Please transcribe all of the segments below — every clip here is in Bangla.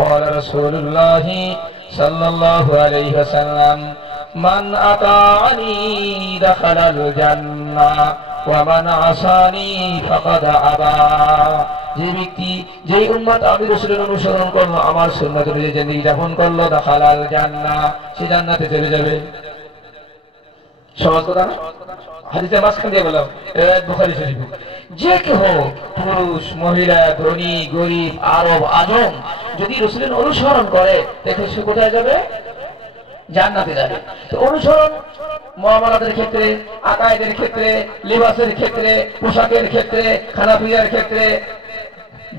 قال رسول الله صلى الله عليه وسلم من أطاعني دخل الجنة ومن عصاني فقد أبى যে ব্যক্তি যেই উম্মত আমি রাসূলের অনুসরণ করলো আমার সুন্নাত অনুযায়ী জিন্দেগি যাপন করলো দাখালাল জান্নাহ সে জান্নাতে চলে যাবে সহজ কথা না হাদিসে মাসখান দিয়ে বললাম বুখারী শরীফ যে কেহ পুরুষ মহিলা ধনী গরীব আরব আজম যদি রাসূলের অনুসরণ করে দেখো সে কোথায় যাবে জান্নাতে যাবে তো অনুসরণ মুআমালাতের ক্ষেত্রে আকায়েদের ক্ষেত্রে লিবাসের ক্ষেত্রে পোশাকের ক্ষেত্রে খানাপিয়ার ক্ষেত্রে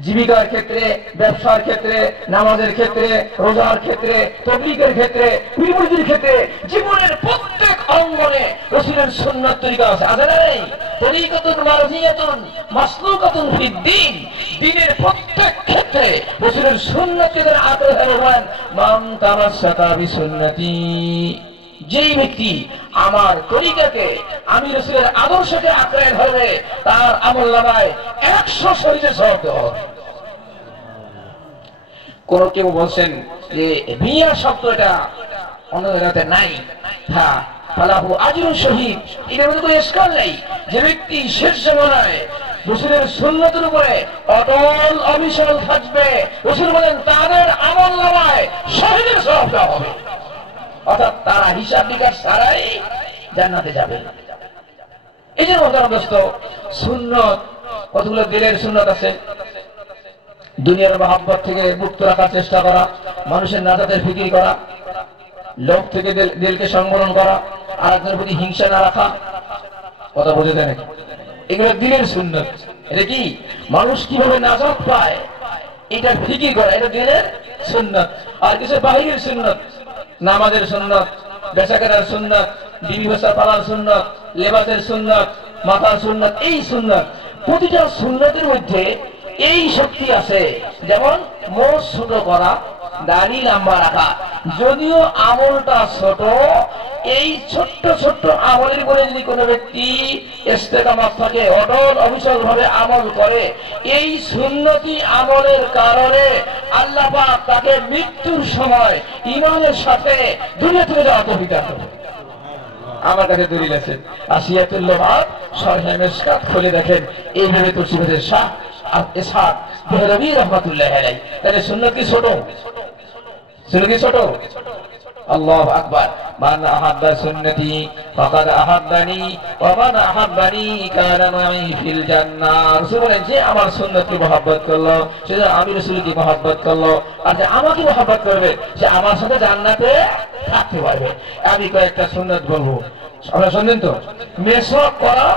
জীবিকার ক্ষেত্রে ব্যবসার ক্ষেত্রে নামাজের ক্ষেত্রে রোজার ক্ষেত্রে তাবলীগের ক্ষেত্রে পীরমুরিদের ক্ষেত্রে জীবনের প্রত্যেক অঙ্গনে রাসূলের সুন্নাত তরিকা আছে আছে না নেই তরিকাতুন মারজিয়াতুন মাসলুকাতুন ফিদ্দিন দ্বীনের প্রত্যেক ক্ষেত্রে রাসূলের সুন্নাতের আঁকড়ে ধরেন মান তামাসসাকা বিসুন্নতি যেই ব্যক্তি আমার তরিকাকে আমি রাসূলের আদর্শকে আঁকড়ে ধরবে তার আমলনামায় 100 শরীরে সওয়াব দেওয়া হবে কোন কেউ বলছেন যে মিয়া শব্দটা অন্য জায়গাতে নাই হ্যাঁ ফালাহু আজরুন শহীদ এর মধ্যে কোনো ইশকাল নেই যে ব্যক্তি শেষ জামানায় রাসূলের সুন্নাতের উপরে অটল অবিচল থাকবে রাসূল বলেন তাদের আমলনামায় শহীদের সওয়াব দেওয়া হবে অর্থাৎ তারা হিসাব নিকাশ ছাড়াই জান্নাতে যাবে এই যে দোস্ত সুন্নত কতগুলো দিলের সুন্নত আছে দুনিয়ার মহব্বত থেকে মুক্ত রাখার চেষ্টা করা মানুষের নাজাতের ফিকির করা লোভ থেকে দিলকে সংবরণ করা আর একজনের প্রতি হিংসা না রাখা কথা বুঝে দেন এগুলো দিলের সুন্নত এটা কি মানুষ কিভাবে নাজাত পায় এটা ফিকির করা এটা দিলের সুন্নত আর কিছু বাহিরের সুন্নত নামাজের সুন্নাত বেচাকেনার সুন্নাত বিবি ভাষা পালার সুন্নাত লেবাসের সুন্নাত মাথার সুন্নাত এই সুন্নাত প্রতিটা সুন্নাতের মধ্যে এই শক্তি আছে যেমন মোষ ছোট করা দাড়ি লম্বা রাখা যদিও আমলটা ছোট এই ছোট্ট ছোট্ট আমলের করে যদি কোনো ব্যক্তি ইস্তেকামাত থাকে অটল অবিচল ভাবে আমল করে এই সুন্নতি আমলের কারণে আল্লাহ পাক তাকে মৃত্যুর সময় ঈমানের সাথে দুনিয়া থেকে যাওয়ার তৌফিক দান করবে আমার কাছে দলিল আছে আসিয়াতুল লুগাত শরহে মিশকাত খুলে দেখেন এইভাবে তুলসীদের শাহ আর ইসহাক দেহলভী রাহমাতুল্লাহ আলাইহি তাহলে সুন্নাত কি ছোট সুন্নাত কি ছোট আল্লাহু আকবার মান আহাব্বা সুন্নতি ফাকাদ আহাব্বানি ওয়া মান আহাব্বানি কানা মাই ফিল জান্নাহ রাসূল বলেন যে আমার সুন্নতকে মহব্বত করলো সে আমি রাসূলকে মহব্বত করলো আর যে আমাকে মহব্বত করবে সে আমার সাথে জান্নাতে থাকতে পারবে আমি কয়েকটা সুন্নাত বলবো আপনারা শুনলেন তো মেসওয়াক করা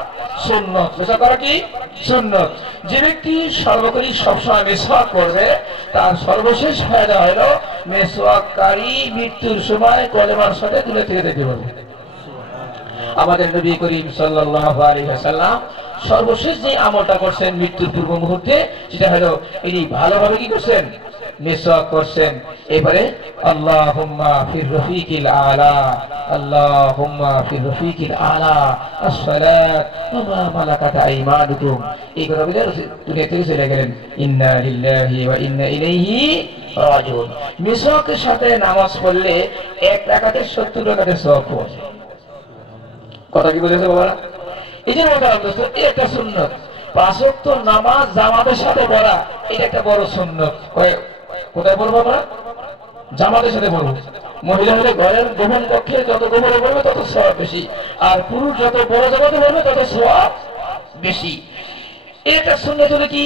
সুন্নাত মেসওয়াক করা কি সুন্নাত যে ব্যক্তি সর্বকারী সবসময় মেসওয়াক করবে তার সর্বশেষ ফায়দা হলো মেসওয়াককারী মৃত্যুর সময় কলেমার সাথে তুলে থেকে দেখতে পারবে আমাদের নবী করিম সাল্লাল্লাহু আলাইহি ওয়াসাল্লাম সর্বশেষ যে আমলটা করছেন মৃত্যুর পূর্ব মুহূর্তে সেটা হলো ইনি ভালোভাবে কি করছেন মেসওয়াক করছেন এবারে আল্লাহুম্মা ফির রফিকিল আলা আল্লাহুম্মা ফির রফিকিল আলা আসসালাত ওয়া মা মালাকাত আইমানুকুম এই কথা বলে দুনিয়া থেকে চলে গেলেন ইন্না লিল্লাহি ওয়া ইন্না ইলাইহি রাজিউন মেসওয়াকের সাথে নামাজ পড়লে এক রাকাতে 70 রাকাতের সওয়াব পাওয়া কথা কি বলেছে বাবারা এই যে এই একটা সুন্নাত 5 ওয়াক্ত নামাজ জামাতের সাথে পড়া এটা একটা বড় সুন্নাত কোথায় পড়বো আমরা জামাতের সাথে পড়বো মহিলা হলে ঘরের গোপন কক্ষে যত গোপনে পড়বে তত সওয়াব বেশি আর পুরুষ যত বড় জামাতে পড়বে তত সওয়াব বেশি এটা সুন্নাত হলে কি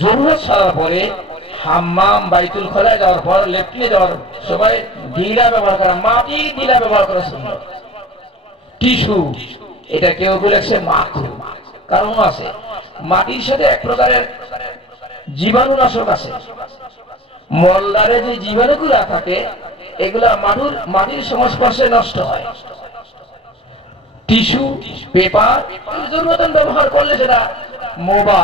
জরুরত ছাড়ার পরে হাম্মাম বাইতুল খলায় যাওয়ার পর লেট্রিনে যাওয়ার সময় ঢিলা ব্যবহার করা মাটি ঢিলা ব্যবহার করা সুন্নাত টিস্যু এটা কেউ বলেছে মাকরুহ কারণ আছে মাটির সাথে এক প্রকারের জীবাণুনাশক আছে মলদারে যে জীবাণুগুলো থাকে এগুলা মাটির সংস্পর্শে নষ্ট হয় টিস্যু পেপার জরুরতন ব্যবহার করলে সেটা মোবা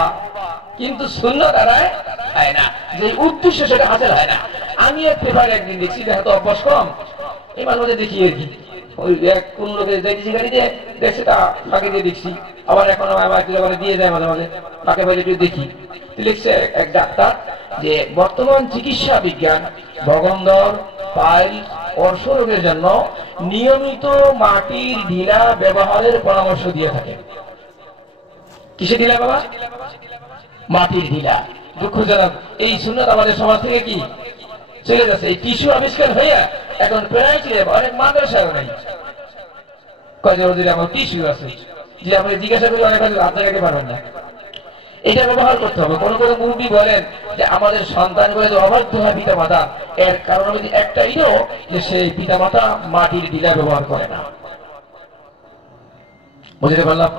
কিন্তু সুন্নাত আদায় হয় না যে উদ্দেশ্য সেটা হাসিল হয় না আমি এক পেপার একদিন দেখছি দেখা তো অভ্যাস কম এই মাঝে মাঝে দেখি আর কি ওই এক কোন লোকের দেখছি গাড়িতে দেখছে তা ফাঁকে দিয়ে দেখছি আবার এখন আমার দিয়ে যায় মাঝে মাঝে ফাঁকে ফাঁকে দেখি লিখছে এক ডাক্তার যে বর্তমান চিকিৎসা বিজ্ঞান ভগন্দর পাইল অর্শ রোগের জন্য নিয়মিত মাটির ঢিলা ব্যবহারের পরামর্শ দিয়ে থাকে। কিসে ঢিলা বাবা? মাটির ঢিলা। দুঃখজনক এই সুন্নাত আমাদের সমাজ থেকে কি চলে যাচ্ছে। এই টিস্যু আবিষ্কার হইয়া এখন প্রায় অনেক মাদ্রাসাও নেই। কয়েকজন আমার টিস্যু আছে, যে আপনি জিজ্ঞাসা করি অনেক হাত লাগাতে পারবেন না। এটা ব্যবহার করতে হবে। কোন কোন মুরব্বী বলেন যে আমাদের সন্তান করে যে অবাধ্য হয় পিতা মাতা, এর কারণ যদি একটাই যে সেই পিতা মাতা মাটির ঢিলা ব্যবহার করে না। বুঝতে পারলাম?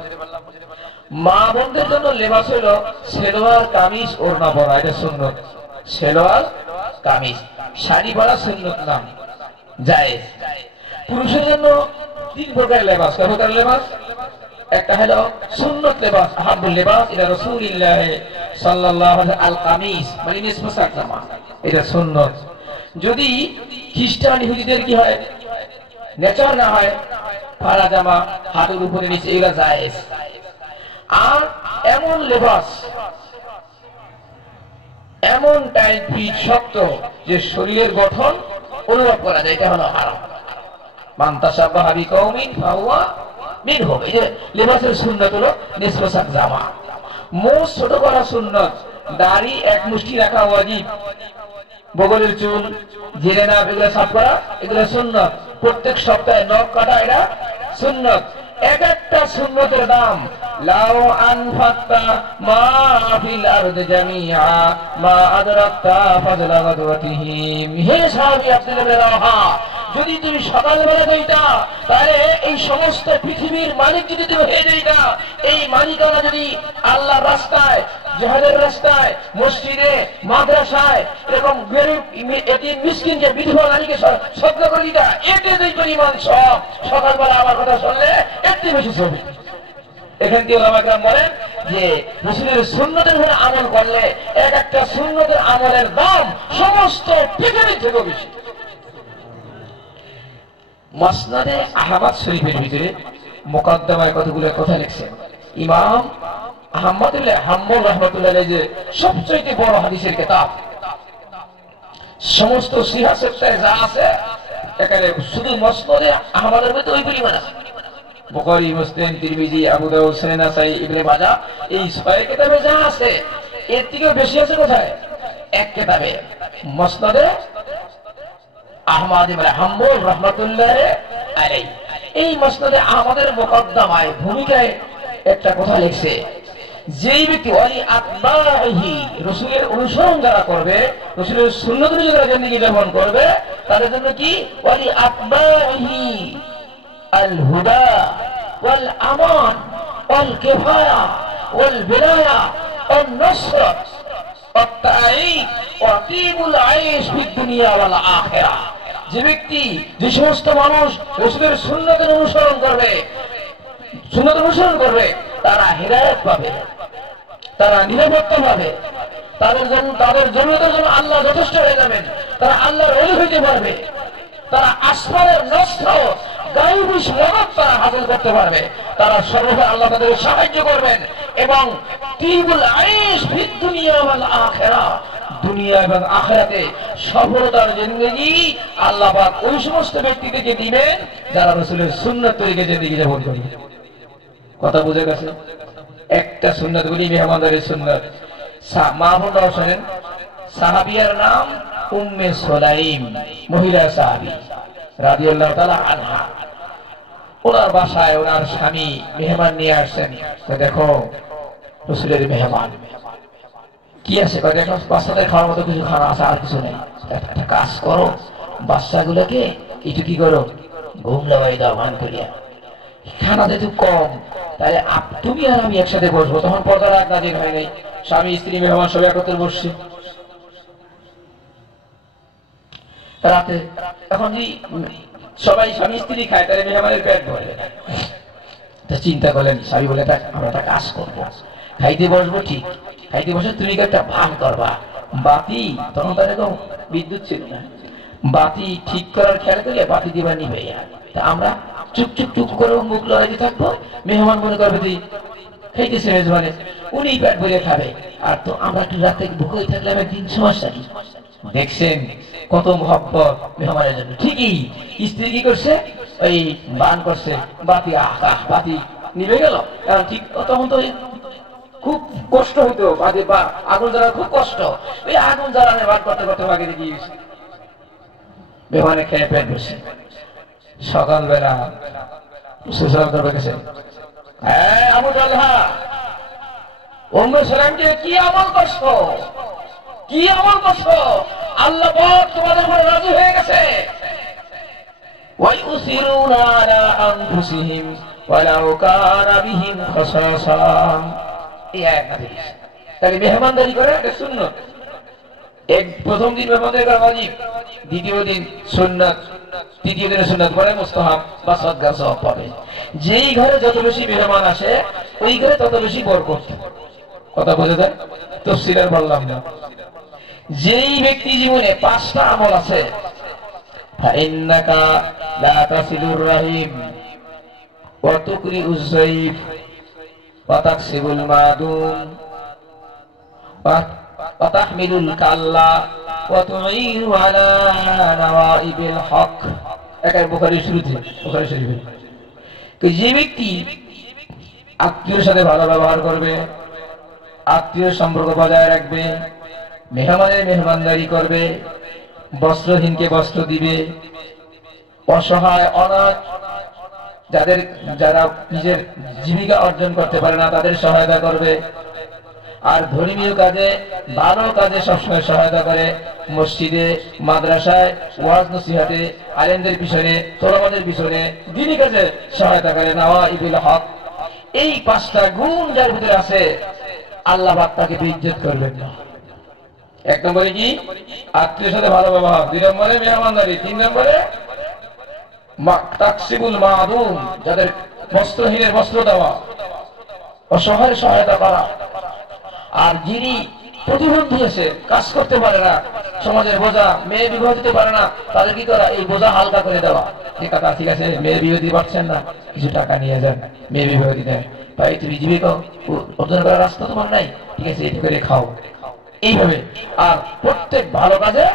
মা বোনদের জন্য লেবাস হলো সেলোয়ার কামিজ ওড়না পরা, এটা সুন্নত। সেলোয়ার কামিজ, শাড়ি পরা সুন্নত নাম, জায়েজ। পুরুষের জন্য 3 প্রকার লেবাস। কয় প্রকার লেবাস? একটা হলো সুন্নত লেবাস, আহাবুল লেবাস, এটা রাসূলুল্লাহ সাল্লাল্লাহু আলাইহি আল কামিজ, মানে নিসফাসাক জামা, এটা সুন্নত। যদি খ্রিস্টান ইহুদিদের কি হয়, নেচার না হয়, পাড়া জামা হাতের উপরে নিচে, এগুলা জায়েজ। আর এমন লেবাস, এমন টাইট ফিট শক্ত যে শরীরের গঠন অনুভব করা যায়, এটা হলো হারাম। মান তাশাব্বাহা বিকওমিন ফাহুয়া মিনহুম। এই যে লেবাসের সুন্নাত হলো নিসফাসাক জামা। মুখ ছোট করা সুন্নাত, দাড়ি 1 মুষ্টি রাখা ওয়াজিব, বগলের চুল জেনে না এগুলো সাফ করা, এগুলো সুন্নাত। প্রত্যেক সপ্তাহে নখ কাটা, এটা সুন্নাত। এক একটা সুন্নতের দাম লাউ আনফাক্তা মা ফিল আরদি জামিআ মা আদরাকতা ফাজলা গাদওয়াতিহিম। হে সাহাবী আব্দুল্লাহ ইবনে রাওয়াহা, যদি তুমি সকালবেলা যাইতা, তাহলে এই সমস্ত পৃথিবীর মালিক যদি তুমি হয়ে যাইতা, এই মালিকানা যদি আল্লাহর রাস্তায়, জিহাদের রাস্তায়, মসজিদে, মাদ্রাসায়, এরকম গরিব এতিম মিসকিনকে, বিধবা নারীকে সদকা করে দিতা, এতে যেই পরিমাণ সব, সকালবেলা আমার কথা শুনলে এর চেয়ে বেশি ছবি। এখান থেকে ওলামা কেরাম বলেন যে রাসূলের সুন্নতের উপর আমল করলে এক একটা সুন্নতের আমলের দাম সমস্ত পৃথিবী থেকে বেশি। মুসনাদে আহমদ শরীফের ভিতরে মুকদ্দমায় কতগুলো কথা লিখছেন ইমাম আহমদুল্লাহ হাম্বল রাহমাতুল্লাহ আলাইহি, যে সবচেয়ে বড় হাদিসের কিতাব, সমস্ত সিহাসতে যা আছে এখানে শুধু মুসনাদে আহমদের মধ্যে ওই পরিমাণ আছে। বুখারী, মুসলিম, তিরমিজি, আবু দাউদ, সুনান নাসাই, ইবনে মাজাহ, এই 6 কিতাবে যা আছে এর থেকেও বেশি আছে কোথায়? এক কিতাবে মুসনাদে আহমদ ইবনে হাম্বল রাহমাতুল্লাহ আলাইহি। এই মুসনাদে আহমদের মুকদ্দমায় ভূমিকায় একটা কথা লিখছে, যেই ব্যক্তি ওয়ালি আতবাহি, রাসূলের অনুসরণ যারা করবে, রাসূলের সুন্নাত অনুযায়ী যারা জিন্দেগি যাপন করবে, তাদের জন্য কি ওয়ালি আতবাহি আল হুদা ওয়াল আমান ওয়াল কিফায়া ওয়াল বিলায়া ওয়ান নাসর ওয়াত তাঈদ ওয়া তিবুল আইশ ফিদ দুনিয়া ওয়াল আখিরাহ। যে ব্যক্তি, যে সমস্ত মানুষ রাসূলের সুন্নাতের অনুসরণ করবে, সুন্নাত অনুসরণ করবে, তারা হেদায়েত পাবে, তারা নিরাপত্তা পাবে, তাদের জরুরতের জন্য আল্লাহ যথেষ্ট হয়ে যাবেন, তারা আল্লাহর ওলি হইতে পারবে, তারা আসমানের নষ্ট গায়বী মদত তারা হাসিল করতে পারবে, তারা সর্বদা আল্লাহ তাদের সাহায্য করবেন এবং তিবুল আইশ ফিদ দুনিয়া ওয়াল আখিরাহ, দুনিয়া এবং আখিরাতে সফলতার জিন্দেগি আল্লাহ পাক ওই সমস্ত ব্যক্তিদেরকে দিবেন যারা রাসূলের সুন্নাত তরিকে জিন্দেগি যাপন করে। কথা বুঝে গেছে? একটা সুন্নাত বলি, মেহমানদারের সুন্নাত। মা বোনরাও শোনেন, সাহাবিয়ার নাম উম্মে সুলাইম, মহিলা সাহাবী রাদিয়াল্লাহু তাআলা আনহা। ওনার বাসায় ওনার স্বামী মেহমান নিয়ে আসছেন। দেখো রাসূলের মেহমান কি আছে, দেখো বাচ্চাদের খাওয়ার মতো কিছু খানা আছে, আর কিছু নেই। একটা কাজ করো, বাচ্চাগুলোকে একটু কি করো, ঘুম লাগাই দাও মান করিয়া, খানা যেহেতু কম, তাহলে তুমি আর আমি একসাথে বসবো। তখন পর্দার আগ নাজিল হয় নাই, স্বামী স্ত্রী মেহমান সব একত্রে বসছে রাতে। এখন যদি সবাই স্বামী স্ত্রী খায়, তাহলে মেহমানের পেট ভরে। চিন্তা করলেন স্বামী, বলে আমরা একটা কাজ করবো, খাইতে বসবো, ঠিক খাইতে বসে তুমি একটা ভাগ করবা, বাতি, তখন তার এরকম বিদ্যুৎ ছিল না, বাতি ঠিক করার খেয়াল করিয়া বাতি দিবা নিবে। আমরা চুপ চুপ চুপ করে মুখ লড়াইতে থাকবো, মেহমান মনে করবে তুই খাইতেছে মেজবানে, উনি পেট ভরে খাবে, আর তো আমরা একটু রাতে ভুকই থাকলে একদিন সমস্যা কি? দেখছেন কত মহব্বত মেহমানের জন্য। ঠিকই স্ত্রী কি করছে, ওই বান করছে, বাতি আকাশ বাতি নিভে গেল, কারণ ঠিক তখন তো খুব কষ্ট হইতো, বাতি বা আগুন জ্বালা খুব কষ্ট, ওই আগুন জ্বালানো বাদ করতে করতে বাকি দিয়ে গেছে, মেহমানে খেয়ে পেট বসে। সকালবেলা সুসাল করবে গেছে, হ্যাঁ আবু তালহা উম্মে সালামকে কি আমল করছো, কি আমল করছো, আল্লাহ পাক তোমাদের উপর রাজি হয়ে গেছে। ওয়ায়ুসিরুনা আলা আনফুসিহিম ওয়ালাউ কানা বিহিম খাসাসা, এই আয়াত নাযিল। তাহলে মেহমানদারি করা এটা সুন্নাত। এক প্রথম দিন মেহমানদারি করা ওয়াজিব, দ্বিতীয় দিন সুন্নাত, তৃতীয় দিনে সুন্নাত পরে মুস্তাহাব বা সদকা সওয়াব পাবে। যেই ঘরে যত বেশি মেহমান আসে ওই ঘরে তত বেশি বরকত। কথা বোঝা যায়? তাফসীর আর বললাম না। যেই ব্যক্তি জীবনে 5টা আমল আছে, ফাইন্নাকা লা তাসিলুর রাহিম ওয়া তুকরিউজ যায়ফ ওয়া তাকসিবুল মাদুম ওয়া তাহমিলুল কাল্লা ওয়া তুঈনু আলা নাওয়াইবিল হক। একাই বুখারীর শুরুতে, বুখারী শরীফে, যে ব্যক্তি আত্মীয়ের সাথে ভালো ব্যবহার করবে, আত্মীয় সম্পর্ক বজায় রাখবে, মেহমানের মেহমানদারি করবে, বস্ত্রহীনকে বস্ত্র দিবে, অসহায় অনাথ যারা নিজের জীবিকা অর্জন করতে পারে না তাদের সহায়তা করবে, আর ধর্মীয় কাজে ভালো কাজে সবসময় সহায়তা করে, মসজিদে মাদ্রাসায় ওয়াজ নসিহতে আলেমদের পিছনে তোলাবাদের পিছনে দ্বীনি কাজে সহায়তা করে, নাওয়াইবিল হক। এই 5টা গুণ যার ভিতরে আছে আল্লাহ পাক তাকে ইজ্জত করবেন না। 1 নম্বরে কি? আত্মীয়ের সাথে ভালো ব্যবহার, 2 নম্বরে মেহমানদারি, 3 নম্বরে তাকসিবুল মাদুম, যাদের বস্ত্রহীনের বস্ত্র দেওয়া, অসহায় সহায়তা করা, আর যিনি প্রতিবন্ধী আছে, কাজ করতে পারে না, সমাজের বোঝা, মেয়ে বিবাহ দিতে পারে না, তাদের কি করা, এই বোঝা হালকা করে দেওয়া। ঠিক আছে মেয়ে বিবাহ দিতে পারছেন না, কিছু টাকা নিয়ে যান, মেয়ে বিবাহ দিতে ভাই, তুমি জীবিকা অর্জন করার রাস্তা তোমার নাই, ঠিক আছে এটা করে খাও, এইভাবে। আর প্রত্যেক ভালো কাজে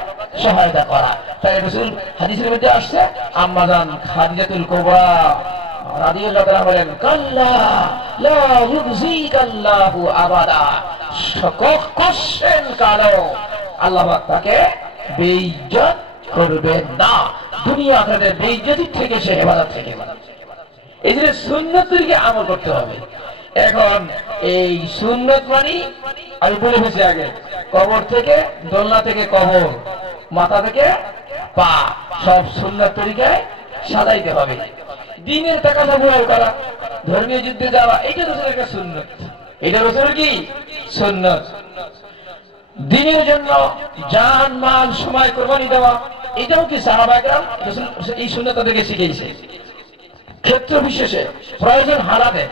সহায়তা করা। তাই রাসূল হাদিসের মধ্যে আসছে, আম্মা জান খাদিজাতুল কুবরা রাদিয়াল্লাহু তাআলা বলেন, কাল্লা লা ইউযিকাল্লাহু আবাদা, কোশ্চেন কালো আল্লাহ পাক তাকে বেইজ্জত করবেন না, দুনিয়া আখিরাতে বেইজ্জতি থেকে সে ইবাদত থেকে। এই যে সুন্নাত তরিকে আমল করতে হবে। এখন এই সুন্নাত মানে আমি বলে ফেলেছি আগে, কবর থেকে দোলনা থেকে কবর, মাথা থেকে পা, সব সুন্নাত তরিকায় সাজাইতে হবে। দ্বীনের তাকাসা ব্যবহার করা, ধর্মীয় যুদ্ধে যাওয়া, এটা রাসূলের একটা সুন্নাত, এটা রাসূলের কি সুন্নাত। দ্বীনের জন্য জান মাল সময় কুরবানি দেওয়া, এটাও কি সাহাবা কেরাম রাসূল এই সুন্নাত থেকে শিখিয়েছে। ক্ষেত্র বিশেষে প্রয়োজন হারাতে